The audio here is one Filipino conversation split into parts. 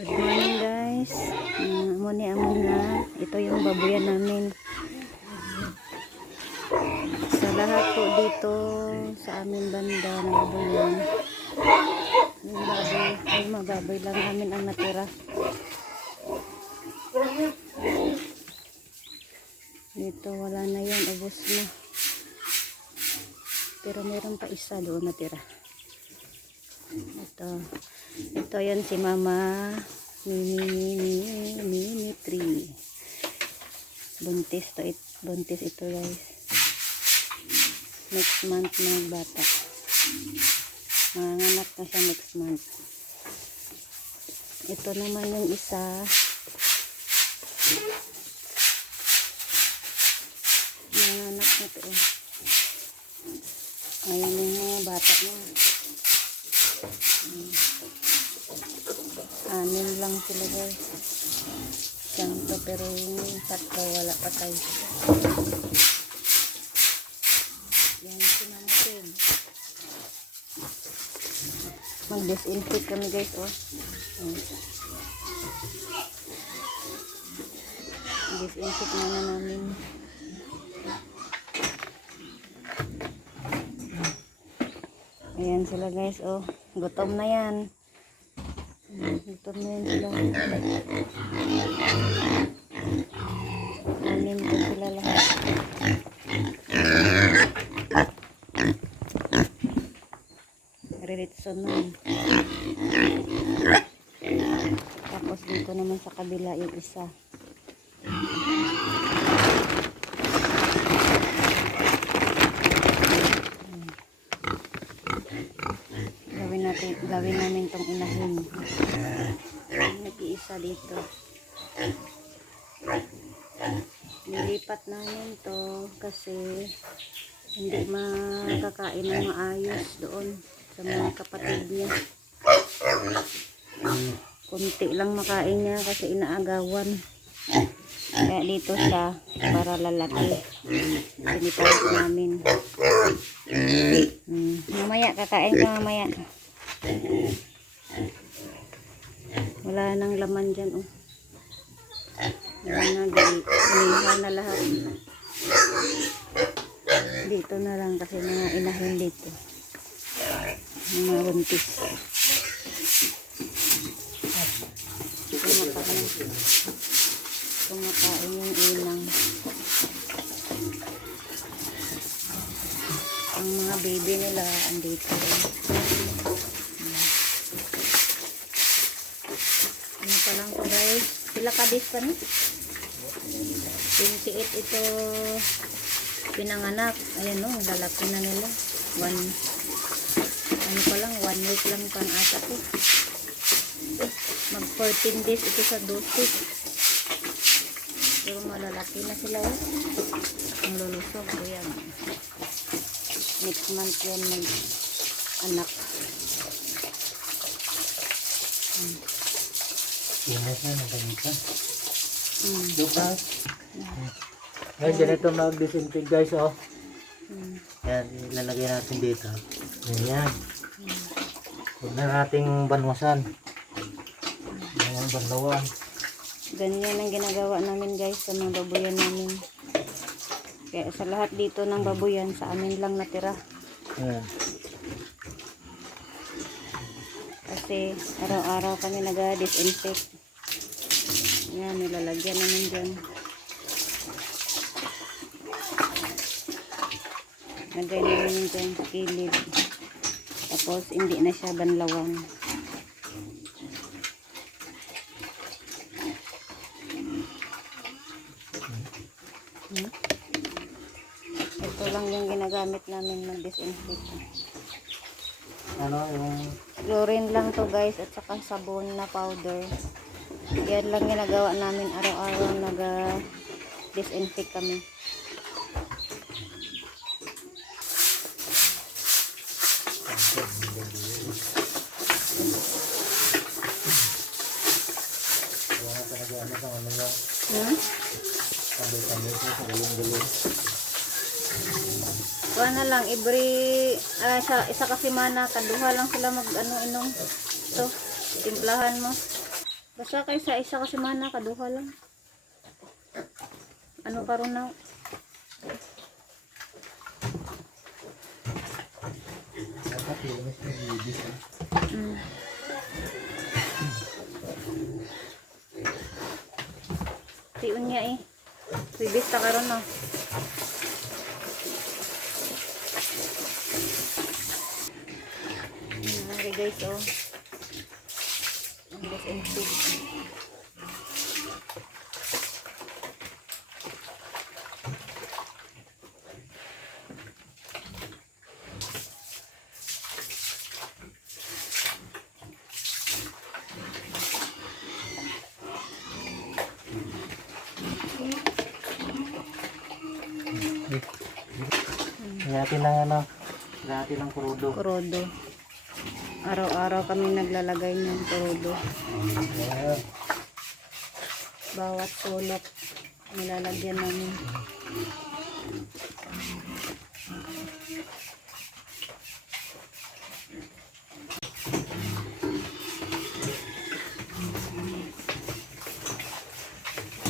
Good morning guys. Muna na. Ito yung babuyan namin. Sa lahat po dito sa aming banda ng babuyan. Yung baboy, ay mababoy lang namin ang natira. Dito wala na yun, ubos na. Pero meron pa isa doon natira. Ito yan si Mama Mini 3. Buntis ito guys. Next month na bata. Manganak na siya next month. Ito naman yung isa. Manganak na ito. Ayan yung mga bata niya. Anim lang sila guys. Siyang pero yung tatlo wala patay. Yan sinamatin. Mag-disinfect kami guys oh. Disinfect na namin. Ayan sila guys oh. Gutom na yan. Gutom na yan sila. Anim po sila lahat. Riritson nun. Tapos dito naman sa kabila yung isa. Gawin namin tong inahin. Nag-iisa dito. Nilipat namin to kasi hindi makakain ng maayos doon sa mga kapatid niya. Kunti lang makain niya kasi inaagawan. Kaya dito siya para lalaki. Pinipayos namin. Mamaya kakain ka mamaya. Wala nang laman dyan oh. Wala na, inihaw na lahat. Dito na lang kasi mga inahin dito. Mga buntis. Kumakain yung inang. Ang mga baby nila andito. Ano pa lang po guys? Sila kadis pa ni? 28 ito pinanganak. Ayan o, lalaki na nila. Ano pa lang, 1 week lang pang ata ko. Mag 14 days ito sa dosis. Pero malalaki na sila o. Ang lulusog. Ayan. Next month yan mag anak. Ingat na, nagangita. Dukas. Ngayon, ganito mag-disinfect guys, oh. Yan, ilalagay natin dito. Ganyan. Huwag na nating banwasan. Ganyan, banlawan. Ganyan ang ginagawa namin guys sa mga babuyan namin. Kaya sa lahat dito ng babuyan, sa amin lang natira. Yan. Kasi araw-araw kami nag-disinfect. Yan, nilalagyan namin dyan. Lagay namin dyan sa kilid. Tapos hindi na siya banlawan. Ito lang yung ginagamit namin mag-disinfect. Ano yung... Chlorine lang to guys at saka sabon na powder. Yan lang ginagawa namin araw-araw nag-disinfect kami. Kuha na lang every isa kasi mana kaduha lang sila mag inom. So timplahan mo. Basta kayo sa isa kasi mana, kaduha lang. Ano karon na? Dapat yung mas nag-ibig. Mm. Tiun niya eh. Pibis ta karon na. Okay guys, oh. Ang less and thick. Natin lang ano. Natin lang kurudo. Kurodo. Araw-araw kami naglalagay ng kurodo. Ayan. Bawat sulok nilalagyan namin.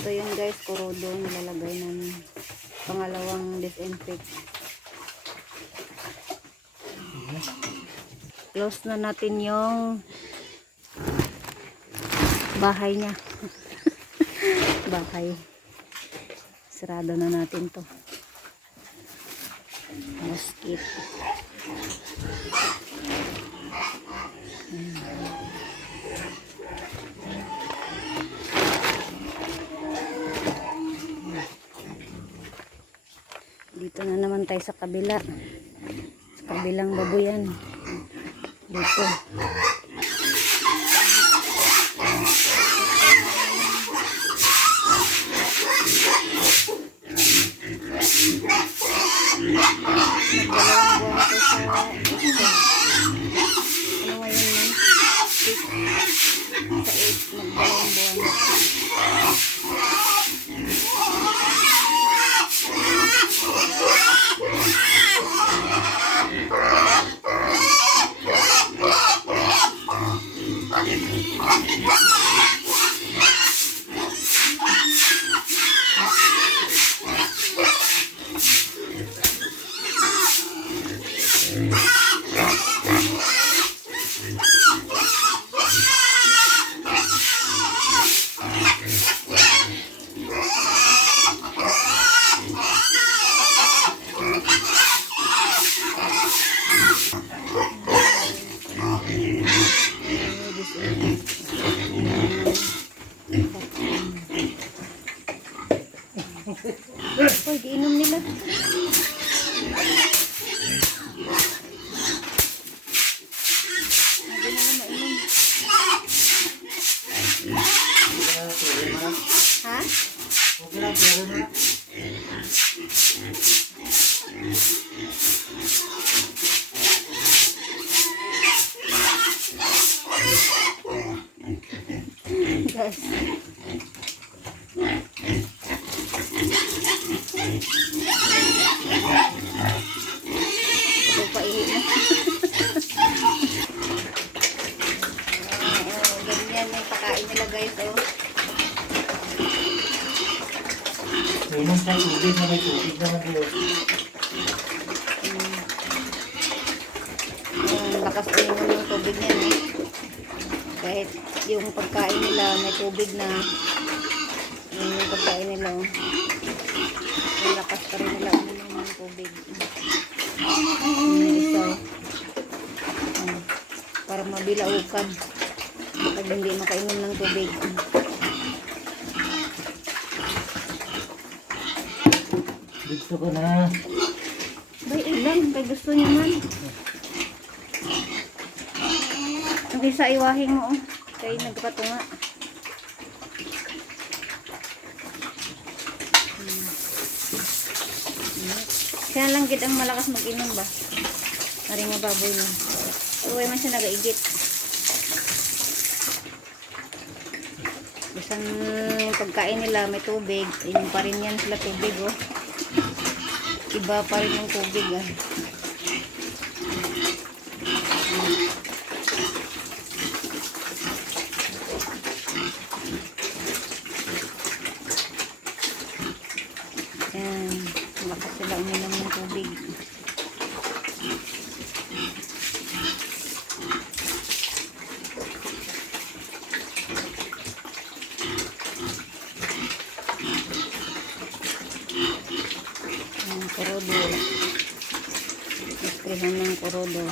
Ito yun guys, kurodo nilalagay namin. Pangalawang disinfect. Close na natin yung bahay niya. Bahay. Sarado na natin to. Mosquito. Dito na naman tayo sa kabila. Sa kabilang babuyan. Dito. Nagdalawang buwan ko sa ito. Ano ngayon man? 6 sa 8. Nagdalawang buwan. Uy, giinom nila. Hindi na mainom. Ha? Guys. Ito pa ihi na. Ganyan yung pakain nila guys. Inom sa tubig na may tubig naman dito. Lakas inom yung tubig niya. Kahit yung pagkain nila may tubig na. Yung pagkain nila. May lakas pa rin nila uminom ng tubig. May isa. Para mabilaukan. Pag hindi makainom ng tubig. Gusto ko na. Bay, ilang. Kaya gusto niya man. Ang isa iwahing mo. Kaya nagpatunga. Kaya lang gid ang malakas mag-inom ba? Ari nga baboy na. Uway man siya nagaigit. Bisan pagkain nila may tubig. Inom pa rin yan sila tubig oh. Iba pa rin yung tubig ah. Isprehan ng kurodo.